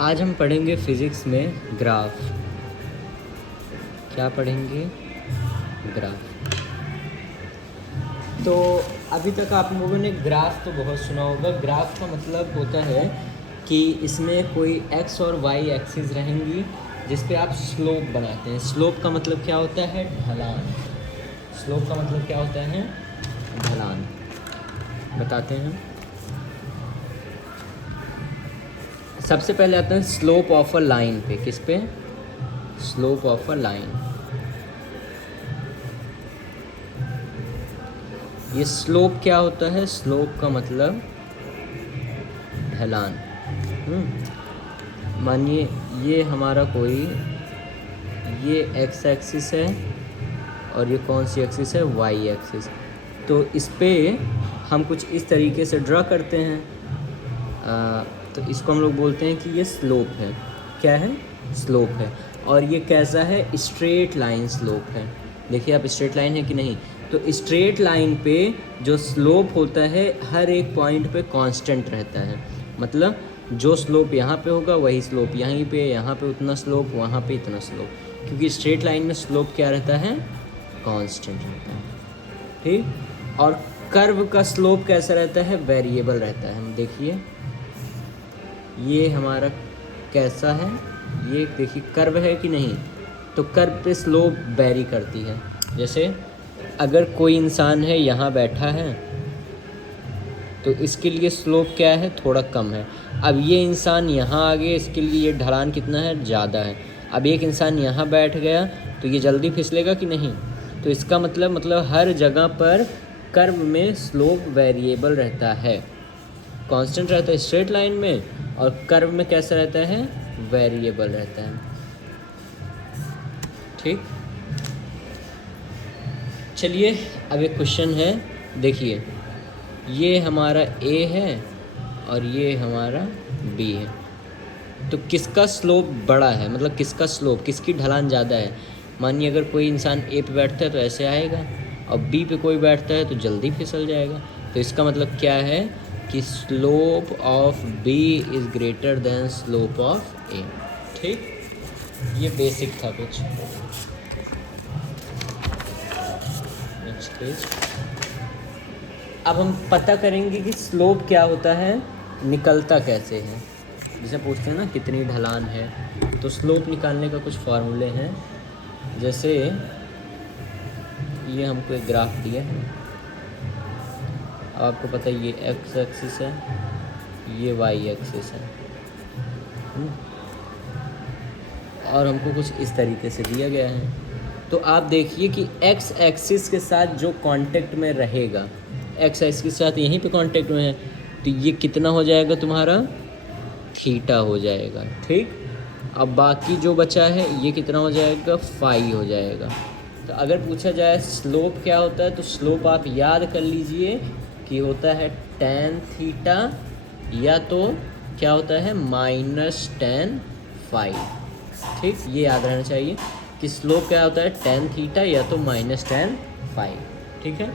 आज हम पढ़ेंगे फिज़िक्स में ग्राफ। क्या पढ़ेंगे? ग्राफ। तो अभी तक आप लोगों ने ग्राफ तो बहुत सुना होगा। ग्राफ का मतलब होता है कि इसमें कोई एक्स और वाई एक्सिस रहेंगी जिस पे आप स्लोप बनाते हैं। स्लोप का मतलब क्या होता है? ढलान। स्लोप का मतलब क्या होता है? ढलान। बताते हैं। सबसे पहले आते हैं स्लोप ऑफ अ लाइन पे। किस पे? Slope of a line. ये स्लोप क्या होता है? स्लोप का मतलब ढलान। मानिए ये हमारा कोई ये एक्स एक्सिस है और ये कौन सी एक्सिस है? Y axis. तो इस पे हम कुछ इस तरीके से ड्रा करते हैं। तो इसको हम लोग बोलते हैं कि ये स्लोप है। क्या है? स्लोप है। और ये कैसा है? स्ट्रेट लाइन स्लोप है। देखिए आप, स्ट्रेट लाइन है कि नहीं? तो स्ट्रेट लाइन पे जो स्लोप होता है हर एक पॉइंट पे कांस्टेंट रहता है। मतलब जो स्लोप यहाँ पे होगा वही स्लोप यहीं पे, यहाँ पे उतना स्लोप, वहाँ पे इतना स्लोप, क्योंकि स्ट्रेट लाइन में स्लोप क्या रहता है? कांस्टेंट रहता है। ठीक। और कर्व का स्लोप कैसा रहता है? वेरिएबल रहता है। हम देखिए ये हमारा कैसा है? ये देखिए कर्व है कि नहीं? तो कर्व पे स्लोप वेरी करती है। जैसे अगर कोई इंसान है यहाँ बैठा है तो इसके लिए स्लोप क्या है? थोड़ा कम है। अब ये इंसान यहाँ आ गया, इसके लिए ये ढलान कितना है? ज़्यादा है। अब एक इंसान यहाँ बैठ गया तो ये जल्दी फिसलेगा कि नहीं? तो इसका मतलब हर जगह पर कर्व में स्लोप वेरिएबल रहता है। कांस्टेंट रहता है स्ट्रेट लाइन में, और कर्व में कैसा रहता है? वेरिएबल रहता है। ठीक। चलिए अब एक क्वेश्चन है, देखिए ये हमारा A है और ये हमारा B है। तो किसका स्लोप बड़ा है? मतलब किसका स्लोप, किसकी ढलान ज़्यादा है? मानिए अगर कोई इंसान A पे बैठता है तो ऐसे आएगा, और B पे कोई बैठता है तो जल्दी फिसल जाएगा। तो इसका मतलब क्या है कि slope of B is greater than slope of A। ठीक। ये बेसिक था कुछ। Next page. अब हम पता करेंगे कि स्लोप क्या होता है, निकलता कैसे है। जैसे पूछते हैं ना कितनी ढलान है, तो स्लोप निकालने का कुछ फार्मूले हैं। जैसे ये हमको एक ग्राफ दिया है, अब आपको पता है ये एक्स एक्सिस है, ये वाई एक्सिस है, और हमको कुछ इस तरीके से दिया गया है। तो आप देखिए कि एक्स एक्सिस के साथ जो कांटेक्ट में रहेगा, एक्स एक्सिस के साथ यहीं पे कांटेक्ट में है, तो ये कितना हो जाएगा तुम्हारा? थीटा हो जाएगा। ठीक। अब बाकी जो बचा है ये कितना हो जाएगा? फाई हो जाएगा। तो अगर पूछा जाए स्लोप क्या होता है, तो स्लोप आप याद कर लीजिए कि होता है tan थीटा, या तो क्या होता है? -tan phi. ठीक, ये याद रहना चाहिए कि स्लोप क्या होता है? tan थीटा या तो -tan फाई। ठीक है।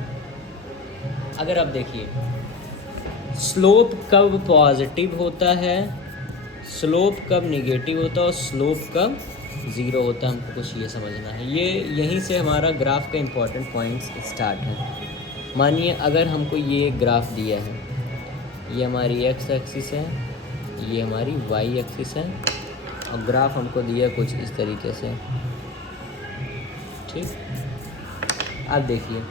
अगर आप देखिए स्लोप कब पॉजिटिव होता है, स्लोप कब निगेटिव होता है, और स्लोप कब ज़ीरो होता है, हमको कुछ ये समझना है। ये यहीं से हमारा ग्राफ का इम्पॉर्टेंट पॉइंट्स स्टार्ट है। मानिए अगर हमको ये ग्राफ दिया है, ये हमारी एक्स एक्सिस है, ये हमारी वाई एक्सिस है, और ग्राफ हमको दिया कुछ इस तरीके से। ठीक। अब देखिए,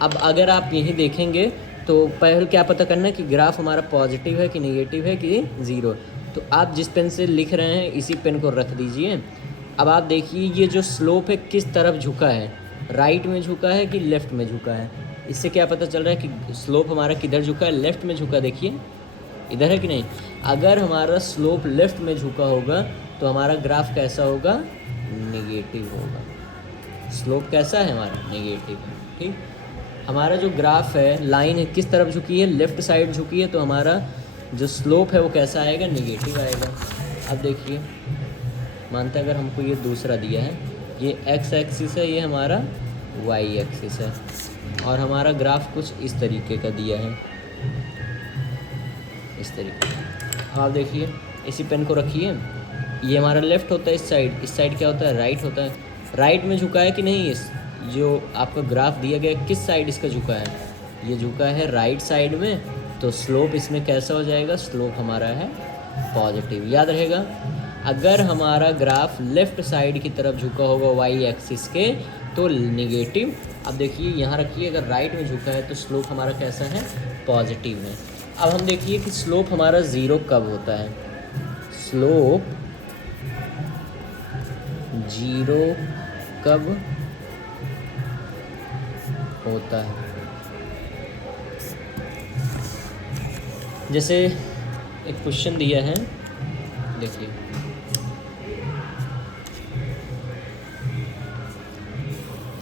अब अगर आप यही देखेंगे तो पहले क्या पता करना है कि ग्राफ हमारा पॉजिटिव है कि नेगेटिव है कि ज़ीरो। तो आप जिस पेन से लिख रहे हैं इसी पेन को रख दीजिए। अब आप देखिए ये जो स्लोप है किस तरफ झुका है, राइट में झुका है कि लेफ़्ट में झुका है? इससे क्या पता चल रहा है कि स्लोप हमारा किधर झुका है? लेफ़्ट में झुका। देखिए इधर है कि नहीं? अगर हमारा स्लोप लेफ़्ट में झुका होगा तो हमारा ग्राफ कैसा होगा? नेगेटिव होगा। स्लोप कैसा है हमारा? नेगेटिव है। ठीक। हमारा जो ग्राफ है, लाइन है, किस तरफ झुकी है? लेफ़्ट साइड झुकी है, तो हमारा जो स्लोप है वो कैसा आएगा? नेगेटिव आएगा। अब देखिए, मानते अगर हमको ये दूसरा दिया है, ये एक्स एक्सिस है, ये हमारा वाई एक्सिस है, और हमारा ग्राफ कुछ इस तरीके का दिया है, इस तरीके का। आप देखिए इसी पेन को रखिए, ये हमारा लेफ़्ट होता है, इस साइड क्या होता है, राइट होता है। राइट में झुका है कि नहीं, इस जो आपका ग्राफ दिया गया किस साइड इसका झुका है, ये झुका है राइट साइड में, तो स्लोप इसमें कैसा हो जाएगा, स्लोप हमारा है पॉजिटिव। याद रहेगा, अगर हमारा ग्राफ लेफ़्ट साइड की तरफ झुका होगा वाई एक्सिस के तो निगेटिव। अब देखिए यहाँ रखिए, अगर राइट में झुका है तो स्लोप हमारा कैसा है, पॉजिटिव है। अब हम देखिए कि स्लोप हमारा ज़ीरो कब होता है, स्लोप जीरो कब होता है। जैसे एक क्वेश्चन दिया है, देखिए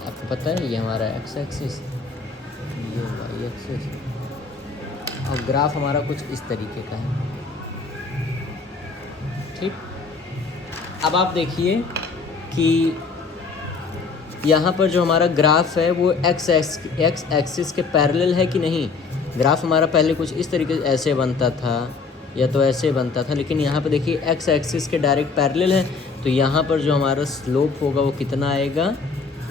आपको पता है ये हमारा एक्स एक्सिस, ये वाई एक्सिस, और ग्राफ हमारा कुछ इस तरीके का है। ठीक, अब आप देखिए कि यहाँ पर जो हमारा ग्राफ है वो एक्स एक्सिस के पैरेलल है कि नहीं। ग्राफ हमारा पहले कुछ इस तरीके से ऐसे बनता था या तो ऐसे बनता था, लेकिन यहाँ पर देखिए एक्स एक्सिस के डायरेक्ट पैरेलल है, तो यहाँ पर जो हमारा स्लोप होगा वो कितना आएगा,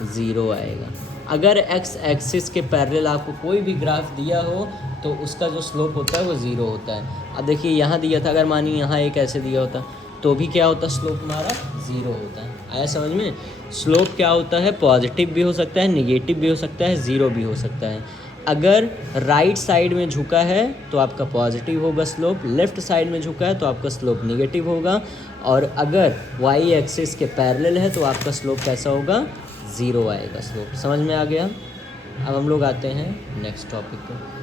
ज़ीरो आएगा। अगर एक्स एक्सिस के पैरेलल आपको कोई भी ग्राफ दिया हो तो उसका जो स्लोप होता है वो ज़ीरो होता है। अब देखिए यहाँ दिया था, अगर मानिए यहाँ एक ऐसे दिया होता तो भी क्या होता, स्लोप हमारा ज़ीरो होता है। आया समझ में, स्लोप क्या होता है, पॉजिटिव भी हो सकता है, निगेटिव भी हो सकता है, ज़ीरो भी हो सकता है। अगर राइट साइड में झुका है तो आपका पॉजिटिव होगा स्लोप, लेफ़्ट साइड में झुका है तो आपका स्लोप निगेटिव होगा, और अगर वाई एक्सिस के पैरेलल है तो आपका स्लोप कैसा होगा, ज़ीरो आएगा स्लोप। समझ में आ गया। अब हम लोग आते हैं नेक्स्ट टॉपिक पे।